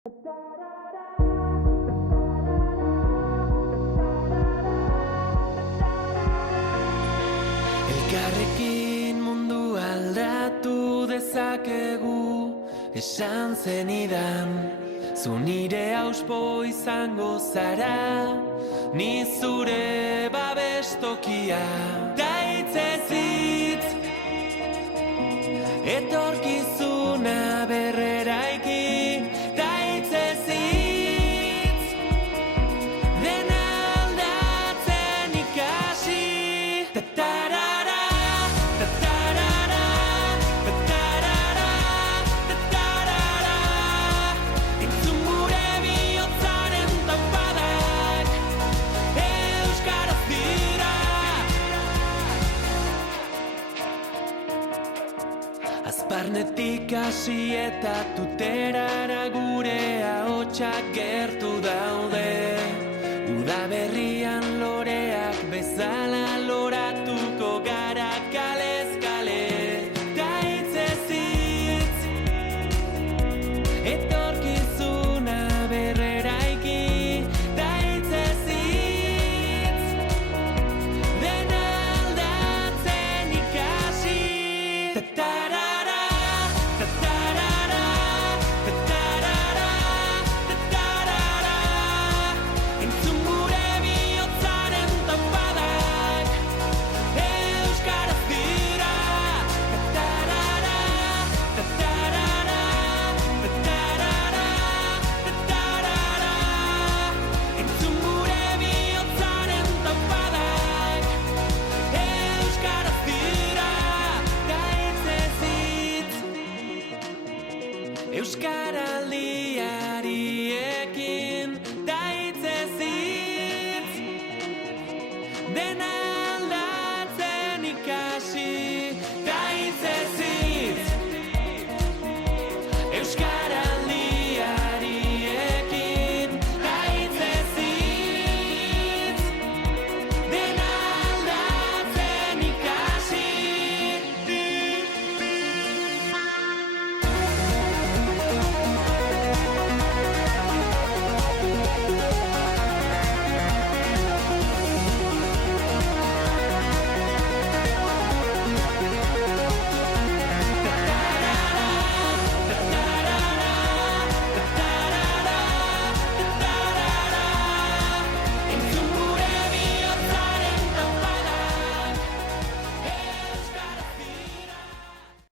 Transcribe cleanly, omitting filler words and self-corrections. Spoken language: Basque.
Elkarrekin mundu aldatu dezakegu, esan zenidan. Zu nire auspo izango zara, ni zure babestokia. Ta hitzez hitz, etorkizuna berreraiki. Ta hitzez hitz, dena aldatzen ikasi. Ta-tarara, ta-tarara, ta-tarara, ta-tarara. Entzun gure bihotzaren taupadak, euskaraz dira. Azparnetik hasi eta tuterara gure ahotsak gertu